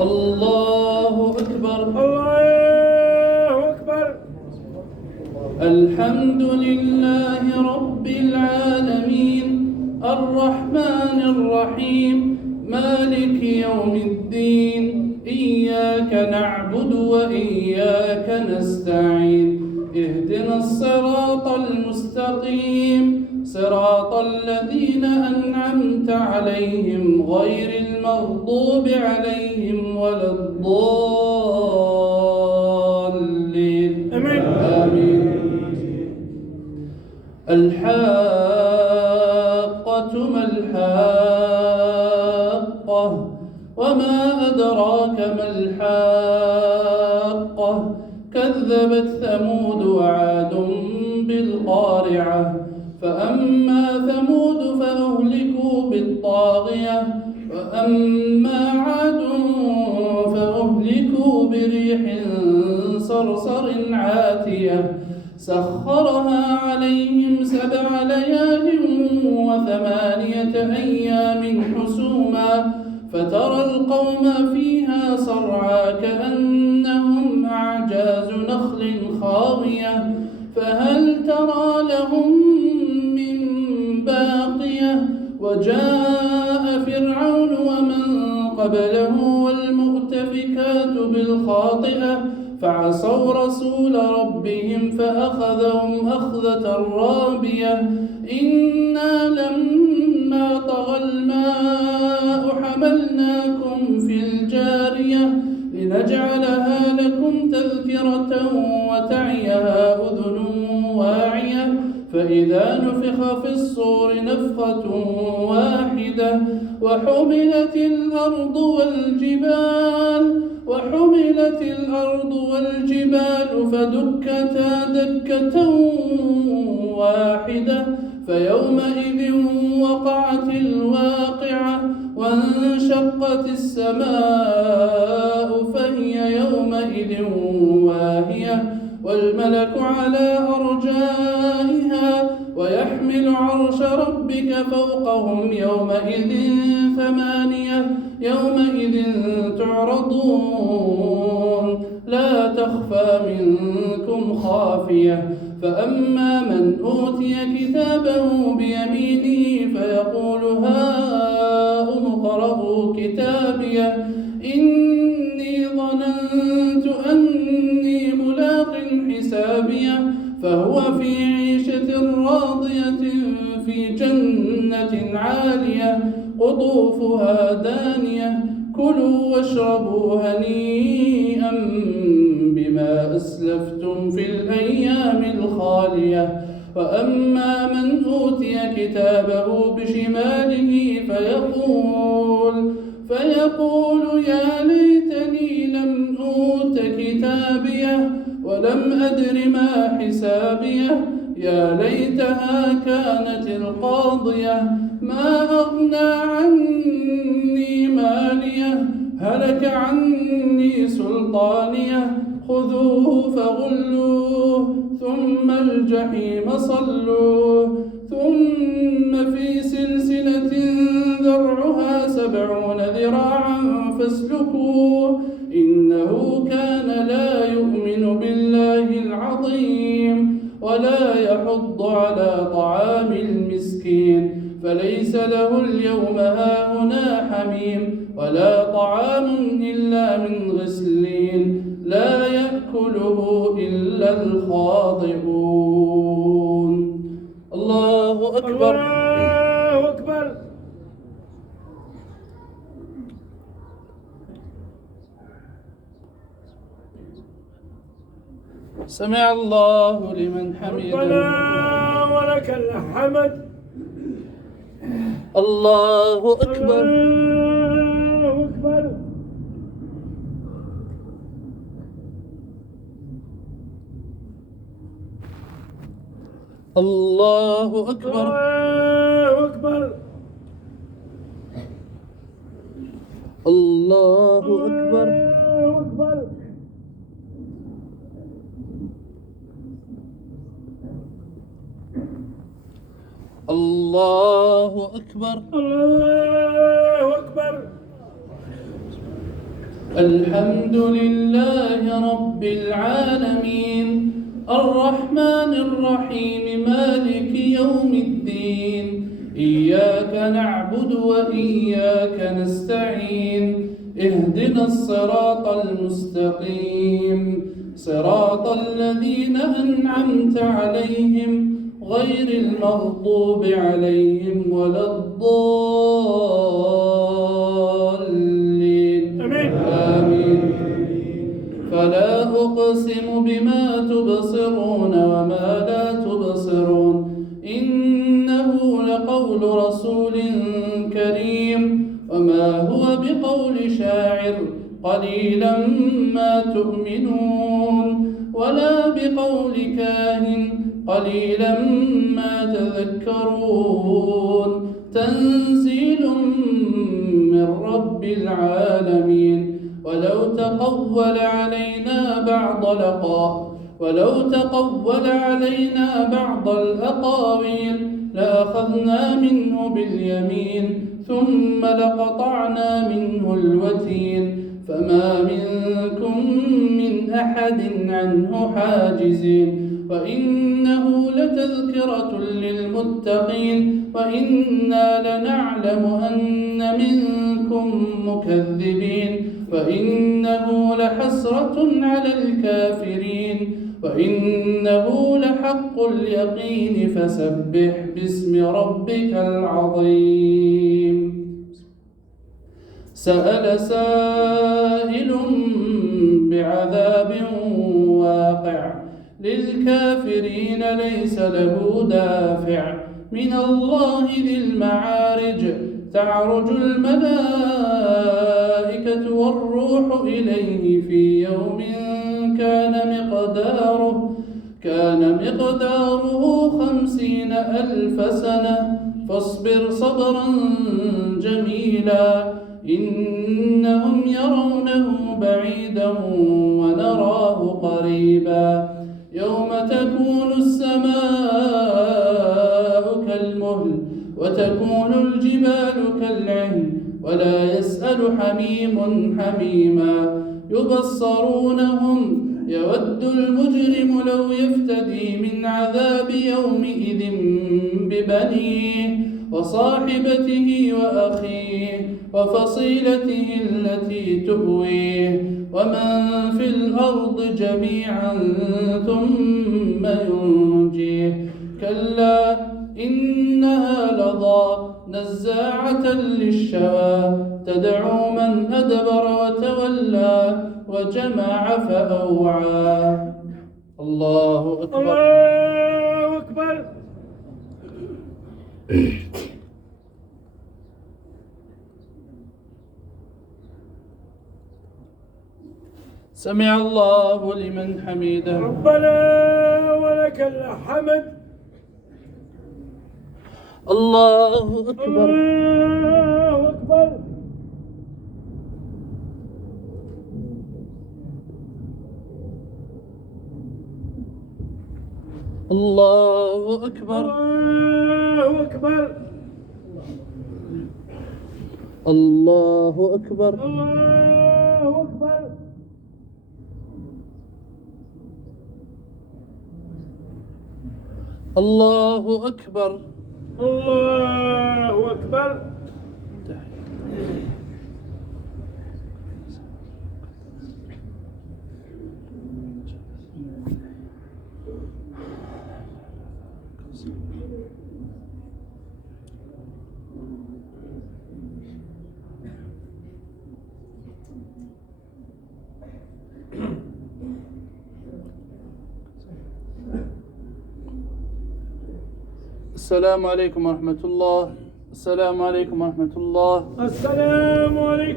الله أكبر. الله أكبر. الحمد لله رب العالمين الرحمن الرحيم مالك يوم الدين إياك نعبد وإياك نستعين اهدنا الصراط المستقيم صراط الذين أنعمت عليهم غير المغضوب عليهم ولا الضالين. آمين. الحاقة ما الحاقة وما أدراك ما الحاقة كذبت ثمود وعاد بالقارعة فأما ثمود فأهلكوا بالطاغية وأما عاد فأهلكوا بريح صرصر عاتية سخرها عليهم 7 ليال و8 أيام حسوما فترى القوم فيها صرعى كأنهم أعجاز نخل خاوية فهل ترى لهم من باقية وجاء فرعون ومن قبله والمؤتفكات بالخاطئة فعصوا رسول ربهم فأخذهم أخذة رابية إنا لما طغى الماء حملناكم في الجارية لنجعلها لكم تذكرة وتعيها أذن واعية فإذا نفخ في الصور نفخة واحدة وحملت الأرض والجبال فدكتا دكة واحدة فيومئذ وقعت الواقعة وانشقت السماء فهي يومئذ واهية والملك على أرجائها ويحمل عرش ربك فوقهم يومئذ 8 يومئذ تعرضون لا تخفى منكم خافية فأما من أوتي كتابه بيمينه فيقول هاؤم اقرءوا كتابيه إني ظننت أني ملاق حسابيه فهو في عيشة راضية في جنة عالية قطوفها دانية كلوا واشربوا هنيئا بما أسلفتم في الأيام الخالية وأما من أوتي كتابه بشماله فيقول يا ليتني لم أوت كتابيه ولم أدر ما حسابيه يا ليتها كانت القاضية ما أغنى عني ماليه هلك عني سلطانيه خذوه فغلوه ثم الجحيم صلوه ثم في سلسلة ذرعها 70 ذراعا فاسلكوه إنه كان لا يؤمن بالله العظيم ولا يحض على طعام المسكين فليس له اليوم هاهنا حميم ولا طعام إلا من غسلين لا يأكله إلا الخاطئون. الله أكبر. الله أكبر. سمع الله لمن حمده ربنا ولك الحمد. الله أكبر. الله أكبر. الله أكبر. الله أكبر. الله أكبر. الله أكبر. الله الله أكبر. الله أكبر. الحمد لله رب العالمين الرحمن الرحيم مالك يوم الدين إياك نعبد وإياك نستعين اهدنا الصراط المستقيم صراط الذين أنعمت عليهم غير المغضوب عليهم ولا الضالين آمين. فلا أقسم بما تبصرون وما لا تبصرون إنه لقول رسول كريم وما هو بقول شاعر قليلا ما تؤمنون ولا بقول كاهن قليلا ما تذكرون تنزيل من رب العالمين. ولو تقول علينا بعض الأقاويل لأخذنا منه باليمين ثم لقطعنا منه الوتين فما منكم من أحد عنه حاجزين. وإنه لتذكرة للمتقين وإنا لنعلم أن منكم مكذبين وإنه لحسرة على الكافرين وإنه لحق اليقين فسبح باسم ربك العظيم. سأل سائل بعذاب واقع للكافرين ليس له دافع من الله ذي المعارج تعرج الملائكة والروح إليه في يوم كان مقداره 50,000 سنة فاصبر صبرا جميلا إنهم يرونه بعيدا ونراه قريبا يوم تكون السماء كالمهل وتكون الجبال كالعهن ولا يسأل حميم حميما يبصرونهم يود المجرم لو يفتدي من عذاب يومئذ ببنيه وصاحبته وأخيه وفصيلته التي تؤويه ومن في الأرض جميعا ثم ينجيه كلا إنها لظى نزاعة للشوى تدعو من أدبر وتولى وجمع فأوعى. الله أكبر. الله أكبر. سمع الله لمن حمده. ربنا ولك الحمد. الله أكبر. الله أكبر. الله أكبر. الله أكبر. الله أكبر. الله أكبر. الله أكبر. الله أكبر. السلام عليكم ورحمة الله. السلام عليكم ورحمة الله. السلام عليكم.